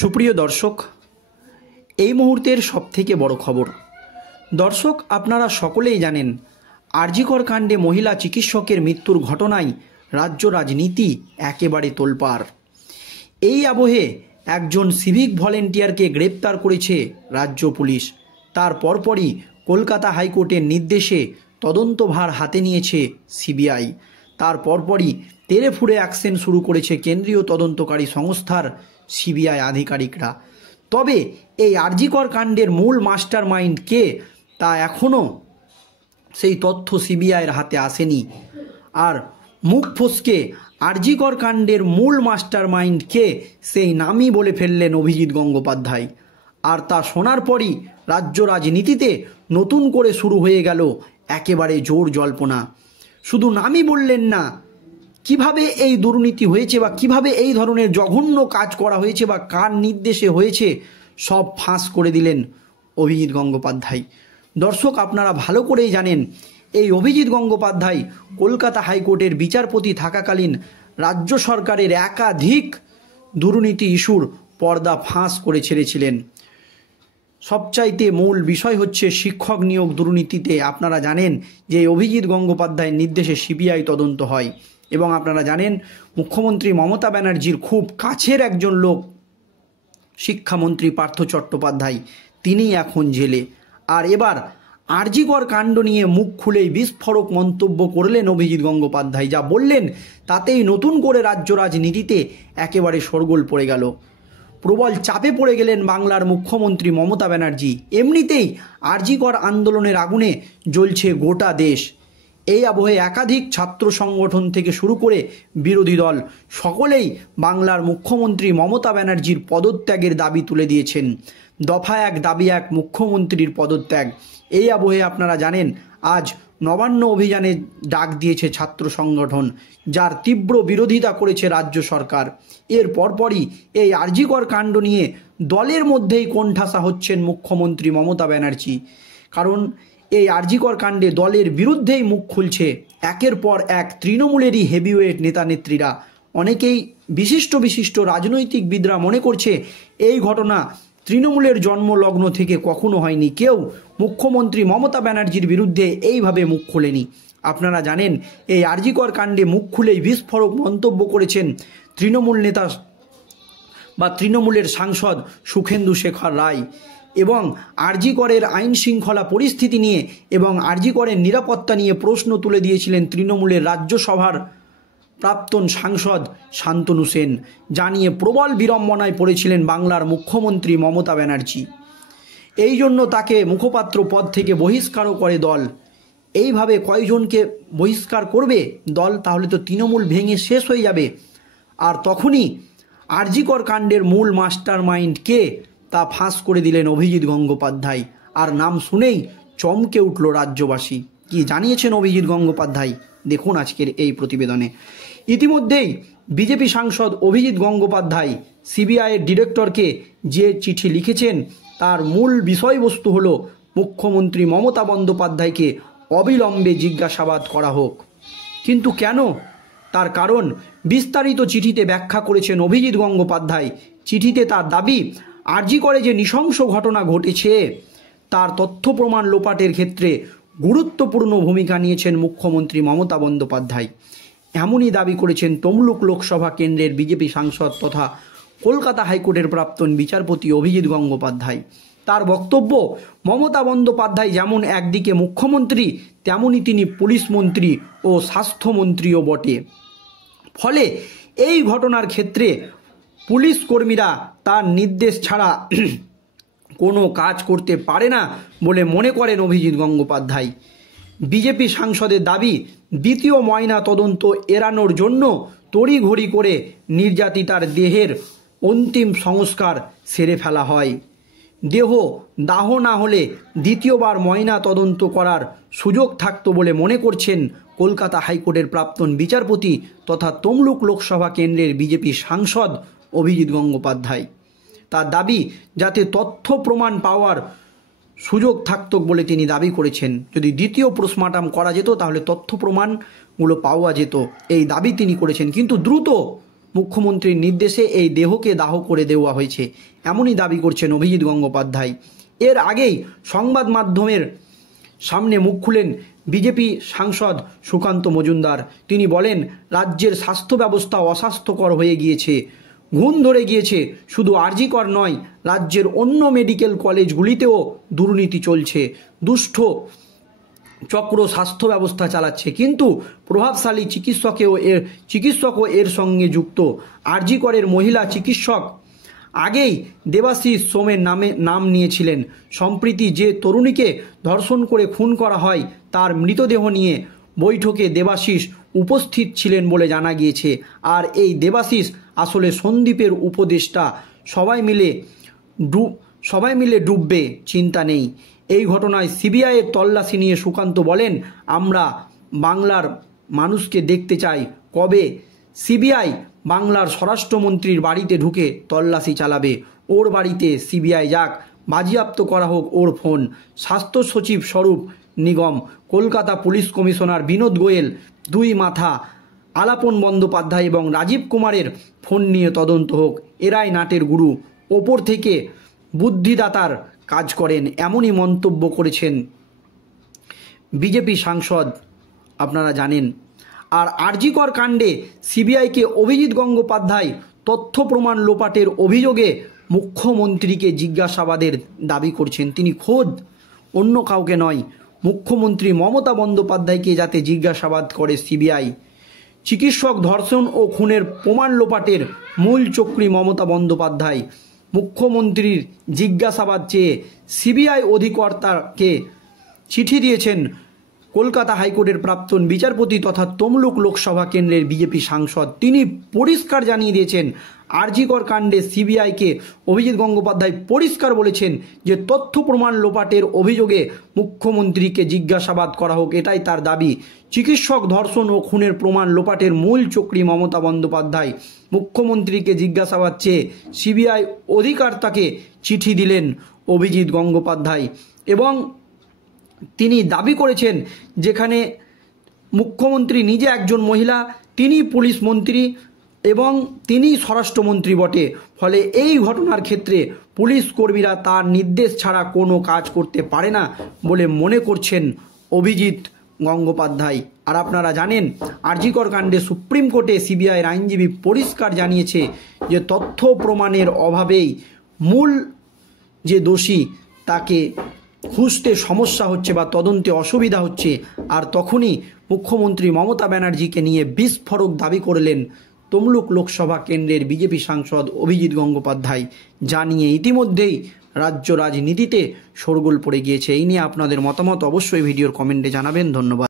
সুপ্রিয় দর্শক, এই মুহূর্তের সবথেকে বড় খবর। দর্শক, আপনারা সকলেই জানেন আরজিকর কাণ্ডে মহিলা চিকিৎসকের মৃত্যুর ঘটনায় রাজ্য রাজনীতি একেবারে তোলপাড়। এই আবহে একজন সিভিক ভলেন্টিয়ারকে গ্রেপ্তার করেছে রাজ্য পুলিশ। তার পরপরই কলকাতা হাইকোর্টের নির্দেশে তদন্তভার হাতে নিয়েছে সিবিআই। তার পরপরই তেড়ে ফুঁড়ে অ্যাকশন শুরু করেছে কেন্দ্রীয় তদন্তকারী সংস্থার সিবিআই আধিকারিকরা। তবে এই আরজিকর কাণ্ডের মূল মাস্টার মাইন্ড কে, তা এখনও সেই তথ্য সিবিআইয়ের হাতে আসেনি। আর মুখ ফসকে আরজিকর কাণ্ডের মূল মাস্টার মাইন্ড কে, সেই নামই বলে ফেললেন অভিজিৎ গঙ্গোপাধ্যায়। আর তা শোনার পরই রাজ্য রাজনীতিতে নতুন করে শুরু হয়ে গেল একেবারে জোর জল্পনা। শুধু নামই বললেন না, কিভাবে এই দুর্নীতি হয়েছে বা কিভাবে এই ধরনের জঘন্য কাজ করা হয়েছে বা কার নির্দেশে হয়েছে, সব ফাঁস করে দিলেন অভিজিৎ গঙ্গোপাধ্যায়। দর্শক, আপনারা ভালো করেই জানেন এই অভিজিৎ গঙ্গোপাধ্যায় কলকাতা হাইকোর্টের বিচারপতি থাকাকালীন রাজ্য সরকারের একাধিক দুর্নীতি ইস্যুর পর্দা ফাঁস করে ছেড়েছিলেন। সবচাইতে মূল বিষয় হচ্ছে শিক্ষক নিয়োগ দুর্নীতিতে আপনারা জানেন যে অভিজিৎ গঙ্গোপাধ্যায়ের নির্দেশে সিবিআই তদন্ত হয় এবং আপনারা জানেন মুখ্যমন্ত্রী মমতা ব্যানার্জির খুব কাছের একজন লোক শিক্ষামন্ত্রী পার্থ চট্টোপাধ্যায়, তিনি এখন জেলে। আর এবার আরজিকর কাণ্ড নিয়ে মুখ খুলেই বিস্ফোরক মন্তব্য করলেন অভিজিৎ গঙ্গোপাধ্যায়। যা বললেন তাতেই নতুন করে রাজ্য রাজনীতিতে একেবারে শোরগোল পড়ে গেল। প্রবল চাপে পড়ে গেলেন বাংলার মুখ্যমন্ত্রী মমতা ব্যানার্জি। এমনিতেই আরজিকর আন্দোলনের আগুনে জ্বলছে গোটা দেশ। এই আবহে একাধিক ছাত্র সংগঠন থেকে শুরু করে বিরোধী দল সকলেই বাংলার মুখ্যমন্ত্রী মমতা ব্যানার্জির পদত্যাগের দাবি তুলে দিয়েছেন। দফা এক দাবি এক, মুখ্যমন্ত্রীর পদত্যাগ। এই আবহে আপনারা জানেন আজ নবান্ন অভিযানে ডাক দিয়েছে ছাত্র সংগঠন, যার তীব্র বিরোধিতা করেছে রাজ্য সরকার। এর পরপরই এই আরজিকর কাণ্ড নিয়ে দলের মধ্যেই কোণঠাসা হচ্ছেন মুখ্যমন্ত্রী মমতা ব্যানার্জি। কারণ এই আরজিকর কাণ্ডে দলের বিরুদ্ধেই মুখ খুলছে একের পর এক তৃণমূলেরই হেভিওয়েট নেতা নেত্রীরা। অনেকেই বিশিষ্ট রাজনৈতিকবিদরা মনে করছে এই ঘটনা তৃণমূলের জন্মলগ্ন থেকে কখনো হয়নি। কেউ মুখ্যমন্ত্রী মমতা ব্যানার্জির বিরুদ্ধে এইভাবে মুখ খোলেনি। আপনারা জানেন এই আরজিকর কাণ্ডে মুখ খুলেই বিস্ফোরক মন্তব্য করেছেন তৃণমূল নেতা বা তৃণমূলের সাংসদ সুখেন্দু শেখর রায় এবং আরজিকরের আইন শৃঙ্খলা পরিস্থিতি নিয়ে এবং আরজিকরের নিরাপত্তা নিয়ে প্রশ্ন তুলে দিয়েছিলেন তৃণমূলের রাজ্যসভার প্রাক্তন সাংসদ শান্তনু সেন। জানিয়ে প্রবল বিড়ম্বনায় পড়েছিলেন বাংলার মুখ্যমন্ত্রী মমতা ব্যানার্জি। এই জন্য তাকে মুখপাত্র পদ থেকে বহিষ্কারও করে দল। এইভাবে কয়জনকে বহিষ্কার করবে দল? তাহলে তো তৃণমূল ভেঙে শেষ হয়ে যাবে। আর তখনই আরজিকর কাণ্ডের মূল মাস্টার মাইন্ড কে, তা ফাঁস করে দিলেন অভিজিৎ গঙ্গোপাধ্যায়। আর নাম শুনেই চমকে উঠল রাজ্যবাসী। কি জানিয়েছেন অভিজিৎ গঙ্গোপাধ্যায় দেখুন আজকের এই প্রতিবেদনে। ইতিমধ্যেই বিজেপি সাংসদ অভিজিৎ গঙ্গোপাধ্যায় সিবিআইয়ের ডিরেক্টরকে যে চিঠি লিখেছেন তার মূল বিষয়বস্তু হলো মুখ্যমন্ত্রী মমতা বন্দ্যোপাধ্যায়কে অবিলম্বে জিজ্ঞাসাবাদ করা হোক। কিন্তু কেন? তার কারণ বিস্তারিত চিঠিতে ব্যাখ্যা করেছেন অভিজিৎ গঙ্গোপাধ্যায়। চিঠিতে তার দাবি আরজিকরে যে নৃশংস ঘটনা ঘটেছে তার তথ্য প্রমাণ লোপাটের ক্ষেত্রে গুরুত্বপূর্ণ ভূমিকা নিয়েছেন মুখ্যমন্ত্রী মমতা বন্দ্যোপাধ্যায়। এমনই দাবি করেছেন তমলুক লোকসভা কেন্দ্রের বিজেপি সাংসদ তথা কলকাতা হাইকোর্টের প্রাক্তন বিচারপতি অভিজিৎ গঙ্গোপাধ্যায়। তার বক্তব্য, মমতা বন্দ্যোপাধ্যায় যেমন একদিকে মুখ্যমন্ত্রী তেমনি তিনি পুলিশ মন্ত্রী ও স্বাস্থ্যমন্ত্রীও বটে। ফলে এই ঘটনার ক্ষেত্রে পুলিশ কর্মীরা তার নির্দেশ ছাড়া কোনো কাজ করতে পারে না বলে মনে করেন অভিজিৎ গঙ্গোপাধ্যায়। বিজেপি সাংসদের দাবি, দ্বিতীয় ময়না তদন্ত এড়ানোর জন্য তড়িঘড়ি করে নির্যাতিতার দেহের অন্তিম সংস্কার সেরে ফেলা হয়। দেহ দাহ না হলে দ্বিতীয়বার ময়না তদন্ত করার সুযোগ থাকতো বলে মনে করছেন কলকাতা হাইকোর্টের প্রাক্তন বিচারপতি তথা তমলুক লোকসভা কেন্দ্রের বিজেপি সাংসদ অভিজিৎ গঙ্গোপাধ্যায়। তার দাবি, যাতে তথ্য প্রমাণ পাওয়ার সুযোগ থাকত বলে তিনি দাবি করেছেন। যদি দ্বিতীয় পোস্টমর্টম করা যেত তাহলে তথ্য প্রমাণগুলো পাওয়া যেত, এই দাবি তিনি করেছেন। কিন্তু দ্রুত মুখ্যমন্ত্রীর নির্দেশে এই দেহকে দাহ করে দেওয়া হয়েছে, এমনই দাবি করছেন অভিজিৎ গঙ্গোপাধ্যায়। এর আগেই সংবাদ মাধ্যমের সামনে মুখ খুলেন বিজেপি সাংসদ সুকান্ত মজুমদার। তিনি বলেন, রাজ্যের স্বাস্থ্য ব্যবস্থা অস্বাস্থ্যকর হয়ে গিয়েছে, ঘুণ ধরে গিয়েছে। শুধু আরজিকর নয়, রাজ্যের অন্য মেডিকেল কলেজগুলিতেও দুর্নীতি চলছে। দুষ্ট চক্র স্বাস্থ্য ব্যবস্থা চালাচ্ছে, কিন্তু প্রভাবশালী চিকিৎসকও এর সঙ্গে যুক্ত। আরজিকরের মহিলা চিকিৎসক আগেই দেবাশিস সোমের নাম নিয়েছিলেন। সম্প্রতি যে তরুণীকে ধর্ষণ করে খুন করা হয়, তার মৃতদেহ নিয়ে বৈঠকে দেবাশিস উপস্থিত ছিলেন বলে জানা গিয়েছে। আর এই দেবাশিস আসলে সন্দীপের উপদেষ্টা। সবাই মিলে ডুববে, চিন্তা নেই। এই ঘটনায় সিবিআইয়ের তল্লাশি নিয়ে সুকান্ত বলেন, আমরা বাংলার মানুষকে দেখতে চাই। কবে সিবিআই বাংলার স্বরাষ্ট্রমন্ত্রীর বাড়িতে ঢুকে তল্লাশি চালাবে? ওর বাড়িতে সিবিআই যাক, বাজেয়াপ্ত করা হোক ওর ফোন। স্বাস্থ্য সচিব স্বরূপ নিগম, কলকাতা পুলিশ কমিশনার বিনোদ গোয়েল, দুই মাথা আলাপন বন্দ্যোপাধ্যায় এবং রাজীব কুমারের ফোন নিয়ে তদন্ত হোক। এরাই নাটের গুরু, ওপর থেকে বুদ্ধিদাতার কাজ করেন, এমনই মন্তব্য করেছেন বিজেপি সাংসদ, আপনারা জানেন। আর আরজিকর কাণ্ডে সিবিআইকে অভিজিৎ গঙ্গোপাধ্যায় তথ্য প্রমাণ লোপাটের অভিযোগে মুখ্যমন্ত্রীকে জিজ্ঞাসাবাদের দাবি করছেন। তিনি খোদ, অন্য কাউকে নয়, মুখ্যমন্ত্রী মমতা বন্দ্যোপাধ্যায়কে যাতে জিজ্ঞাসাবাদ করে সিবিআই। চিকিৎসক ধর্ষণ ও খুনের প্রমাণ লোপাটের মূল চক্রী মমতা বন্দ্যোপাধ্যায়। মুখ্যমন্ত্রীর জিজ্ঞাসাবাদ চেয়ে সিবিআই অধিকর্তাকে চিঠি দিয়েছেন কলকাতা হাইকোর্টের প্রাক্তন বিচারপতি তথা তমলুক লোকসভা কেন্দ্রের বিজেপি সাংসদ। তিনি পরিষ্কার জানিয়ে দিয়েছেন, আরজিকর কাণ্ডে সিবিআইকে অভিজিৎ গঙ্গোপাধ্যায় পরিষ্কার বলেছেন যে তথ্য প্রমাণ লোপাটের অভিযোগে মুখ্যমন্ত্রীকে জিজ্ঞাসাবাদ করা হোক, এটাই তার দাবি। চিকিৎসক ধর্ষণ ও খুনের প্রমাণ লোপাটের মূল চক্রী মমতা বন্দ্যোপাধ্যায়। মুখ্যমন্ত্রীকে জিজ্ঞাসাবাদ চেয়ে সিবিআই অধিকর্তাকে চিঠি দিলেন অভিজিৎ গঙ্গোপাধ্যায় এবং তিনি দাবি করেছেন, যেখানে মুখ্যমন্ত্রী নিজে একজন মহিলা, তিনি পুলিশ মন্ত্রী এবং তিনি স্বরাষ্ট্রমন্ত্রী বটে। ফলে এই ঘটনার ক্ষেত্রে পুলিশ কর্মীরা তার নির্দেশ ছাড়া কোনো কাজ করতে পারে না বলে মনে করছেন অভিজিৎ গঙ্গোপাধ্যায়। আর আপনারা জানেন, আরজিকর কাণ্ডে সুপ্রিম কোর্টে সিবিআইয়ের আইনজীবী পরিষ্কার জানিয়েছে যে তথ্য প্রমাণের অভাবেই মূল যে দোষী তাকে খুঁজতে সমস্যা হচ্ছে বা তদন্তে অসুবিধা হচ্ছে। আর তখনই মুখ্যমন্ত্রী মমতা ব্যানার্জিকে নিয়ে বিস্ফোরক দাবি করলেন তমলুক লোকসভা কেন্দ্রের বিজেপি সাংসদ অভিজিৎ গঙ্গোপাধ্যায়, যা নিয়ে ইতিমধ্যেই রাজ্য রাজনীতিতে শোরগোল পড়ে গিয়েছে। এই নিয়ে আপনাদের মতামত অবশ্যই ভিডিওর কমেন্টে জানাবেন। ধন্যবাদ।